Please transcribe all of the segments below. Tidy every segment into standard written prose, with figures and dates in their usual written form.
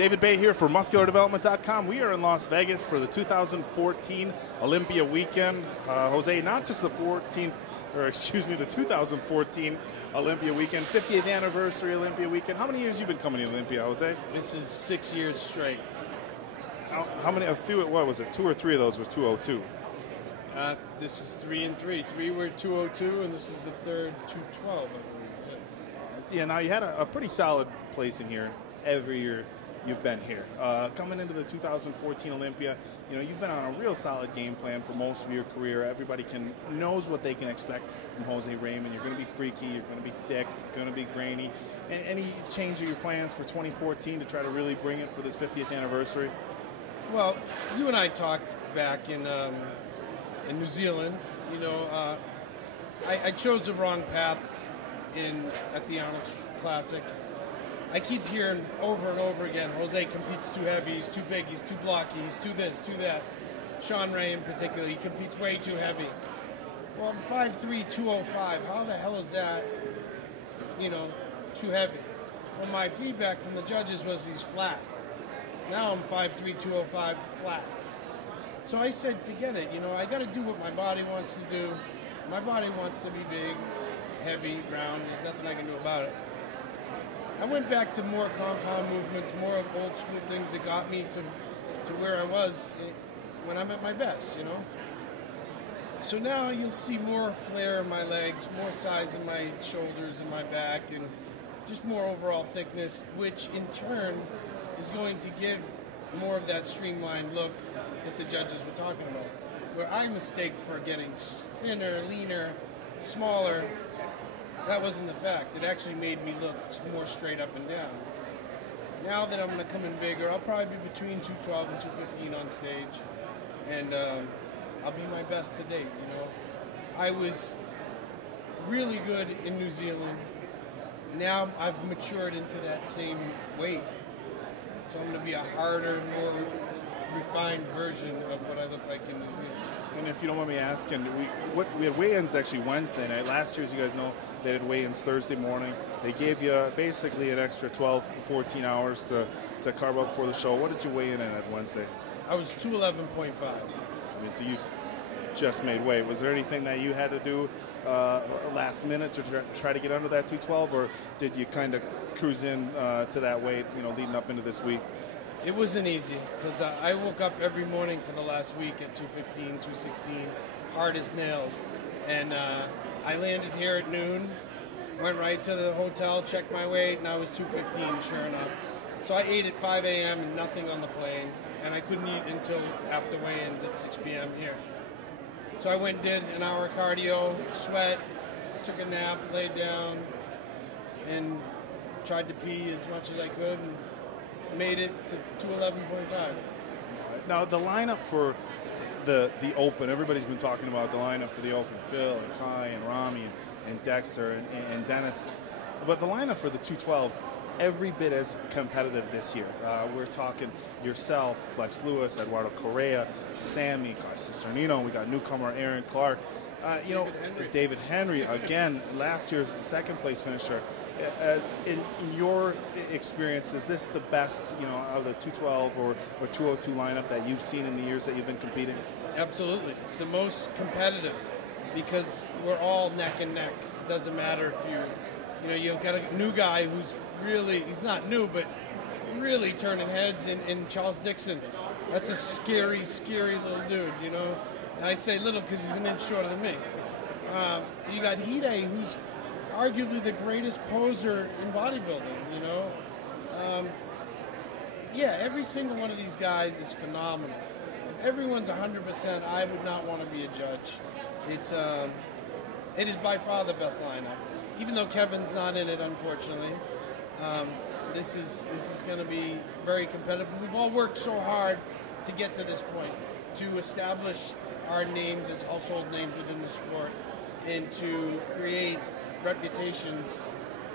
David Baye here for MuscularDevelopment.com. We are in Las Vegas for the 2014 Olympia weekend. Jose, not just the 2014 Olympia weekend, 50th anniversary Olympia weekend. How many years have you been coming to Olympia, Jose? This is 6 years straight. How many? A few. What was it? 2 or 3 of those was 202. This is 3 and 3. 3 were 202, and this is the third 212, I believe. Yes. Yeah. Now you had a pretty solid placing here every year you've been here. Coming into the 2014 Olympia, you know, you've been on a real solid game plan for most of your career. Everybody knows what they can expect from Jose Raymond. You're going to be freaky, you're going to be thick, you're going to be grainy. And any change of your plans for 2014 to try to really bring it for this 50th anniversary? Well, you and I talked back in New Zealand. You know, I chose the wrong path at the Arnold Classic. I keep hearing over and over again, Jose competes too heavy, he's too big, he's too blocky, he's too this, too that. Sean Ray in particular, he competes way too heavy. Well, I'm 5'3", 205. How the hell is that, you know, too heavy? Well, my feedback from the judges was he's flat. Now I'm 5'3", 205, flat. So I said, forget it, you know, I got to do what my body wants to do. My body wants to be big, heavy, round. There's nothing I can do about it. I went back to more compound movements, more of old school things that got me to where I was when I'm at my best, you know. So now you'll see more flare in my legs, more size in my shoulders and my back, and just more overall thickness, which in turn is going to give more of that streamlined look that the judges were talking about. Where I mistake for getting thinner, leaner, smaller, that wasn't the fact. It actually made me look more straight up and down. Now that I'm going to come in bigger, I'll probably be between 212 and 215 on stage, and I'll be my best to date. You know, I was really good in New Zealand. Now I've matured into that same weight, so I'm going to be a harder, more refined version of what I look like in New Zealand. And if you don't mind me asking, we had weigh-ins actually Wednesday night. Last year, as you guys know, they did weigh-ins Thursday morning. They gave you basically an extra 12, 14 hours to carve up before the show. What did you weigh in at Wednesday? I was 211.5. So you just made weight. Was there anything that you had to do last minute to try to get under that 212, or did you kind of cruise in to that weight, you know, leading up into this week? It wasn't easy, because I woke up every morning for the last week at 215, 216, hard as nails. And I landed here at noon, went right to the hotel, checked my weight, and I was 215, sure enough. So I ate at 5 a.m. and nothing on the plane, and I couldn't eat until after weigh-ins at 6 p.m. here. So I went and did an hour of cardio, sweat, took a nap, laid down, and tried to pee as much as I could, and made it to 211.5. Now the lineup for the Open, everybody's been talking about the lineup for the Open, Phil and Kai and Rami and Dexter and Dennis, but the lineup for the 212, every bit as competitive this year. We're talking yourself, Flex Lewis, Eduardo Correa, Sammy, Kai Cisternino, we got newcomer Aaron Clark, David Henry, again, last year's second place finisher. In your experience, is this the best, you know, of the 212 or 202 lineup that you've seen in the years that you've been competing? Absolutely. It's the most competitive because we're all neck and neck. It doesn't matter if you've got a new guy who's really, he's not new, but really turning heads in Charles Dixon. That's a scary, scary little dude, you know. And I say little because he's an inch shorter than me. You got Hide, who's arguably the greatest poser in bodybuilding, you know. Yeah, every single one of these guys is phenomenal. If everyone's 100%, I would not want to be a judge. It is by far the best lineup. Even though Kevin's not in it, unfortunately, this is going to be very competitive. We've all worked so hard to get to this point, to establish our names as household names within the sport, and to create reputations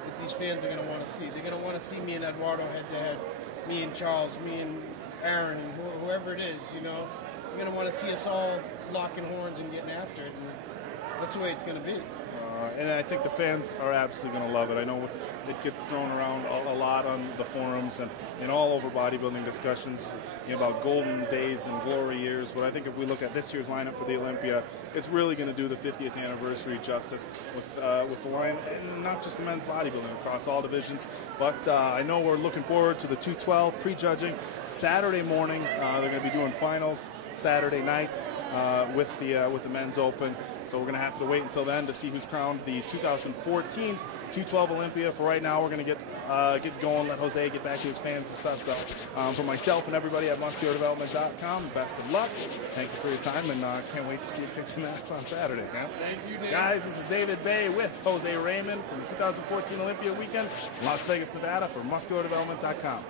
that these fans are going to want to see. They're going to want to see me and Eduardo head-to-head, me and Charles, me and Aaron, and whoever it is, you know. They're going to want to see us all locking horns and getting after it, and that's the way it's going to be. All And I think the fans are absolutely going to love it. I know it gets thrown around a lot on the forums and all over bodybuilding discussions, about golden days and glory years. But I think if we look at this year's lineup for the Olympia, it's really going to do the 50th anniversary justice with the line, and not just the men's bodybuilding, across all divisions. But I know we're looking forward to the 212 pre-judging Saturday morning. They're going to be doing finals Saturday night with the men's open. So we're going to have to wait until then to see who's crowned the 2014 212 Olympia. For right now, we're going to get going, let Jose get back to his fans and stuff. So for myself and everybody at musculardevelopment.com, best of luck. Thank you for your time, and can't wait to see you kick some ass on Saturday. Man. Thank you, Dave. Guys, this is David Baye with Jose Raymond from the 2014 Olympia weekend in Las Vegas, Nevada for musculardevelopment.com.